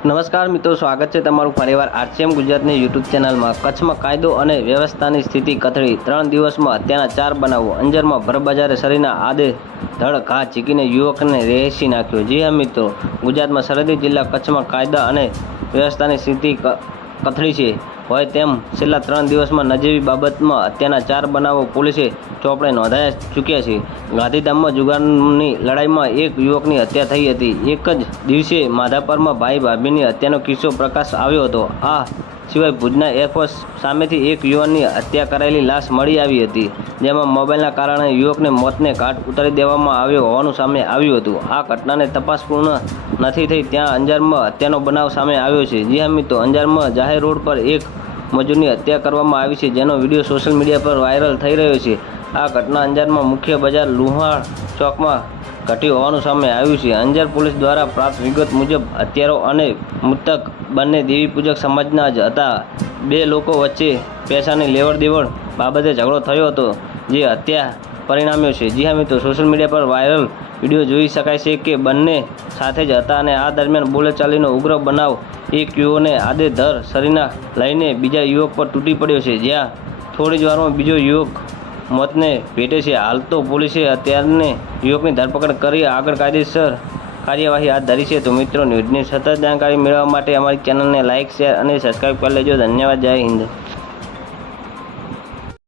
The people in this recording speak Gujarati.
નમસ્કાર મિત્રો, સ્વાગત છે તમારું ફરીવાર આરસીએમ ગુજરાતની યુટ્યુબ ચેનલમાં। કચ્છમાં કાયદો અને વ્યવસ્થાની સ્થિતિ કથળી, 3 દિવસમાં હત્યાના 4 બનાવો। અંજારમાં ભરબજારે શરીરના આડેધડ ઘા ઝીકીને યુવકને રહેસી નાખ્યો। જી હા મિત્રો, ગુજરાતમાં સરહદી જિલ્લા કચ્છમાં કાયદા અને વ્યવસ્થાની સ્થિતિ કથળી છે હોય તેમ છેલ્લા 3 દિવસમાં નજીવી બાબતમાં હત્યાના 4 બનાવો પોલીસે ચોપડે નોંધાઈ ચૂક્યા છે। ગાંધીધામમાં જુગારની લડાઈમાં એક યુવકની હત્યા થઈ હતી। એક જ દિવસે માધાપરમાં ભાઈ ભાભીની હત્યાનો કિસ્સો પ્રકાશ આવ્યો હતો। આ સિવાય ભુજના એરફોર્સ સામેથી એક યુવાનની હત્યા કરાયેલી લાશ મળી આવી હતી, જેમાં મોબાઈલના કારણે યુવકને મોતને ઘાટ ઉતારી દેવામાં આવ્યો હોવાનું સામે આવ્યું હતું। આ ઘટનાને તપાસ પૂર્ણ નથી થઈ ત્યાં અંજારમાં હત્યાનો બનાવ સામે આવ્યો છે। જી હા મિત્રો, અંજારમાં જાહેર રોડ પર એક મજૂરની હત્યા કરવામાં આવી છે, જેનો વિડીયો સોશિયલ મીડિયા પર વાયરલ થઈ રહ્યો છે। આ ઘટના અંજારમાં મુખ્ય બજાર લુહાણ ચોકમાં ઘટી હોવાનું સામે આવ્યું છે। અંજાર પોલીસ દ્વારા પ્રાપ્ત વિગત મુજબ હત્યારો અને મૃતક બંને દેવી પૂજક સમાજના જ હતા। 2 લોકો વચ્ચે પૈસાની લેવડ દેવડ બાબતે ઝઘડો થયો હતો, જે હત્યા પરિણામ્યો છે। જી હા મિત્રો, સોશિયલ મીડિયા પર વાયરલ વિડીયો જોઈ શકાય છે કે બંને સાથે જ હતા અને આ દરમિયાન બોલાચાલીનો ઉગ્ર બનાવ એક યુવકને આડેધડ શરીરના લઈને બીજા યુવક પર તૂટી પડ્યો છે, જ્યાં થોડી જ વારમાં બીજો યુવક મોતને ભેટે છે। હાલ તો પોલીસે હત્યારાને યુવકની ધરપકડ કરી આગળ કાયદેસર કાર્યવાહી હાથ ધરી છે। તો મિત્રો, ન્યૂઝની સતત જાણકારી મેળવવા માટે અમારી ચેનલને લાઇક, શેર અને સબસ્ક્રાઈબ કરી લેજો। ધન્યવાદ। જય હિન્દ।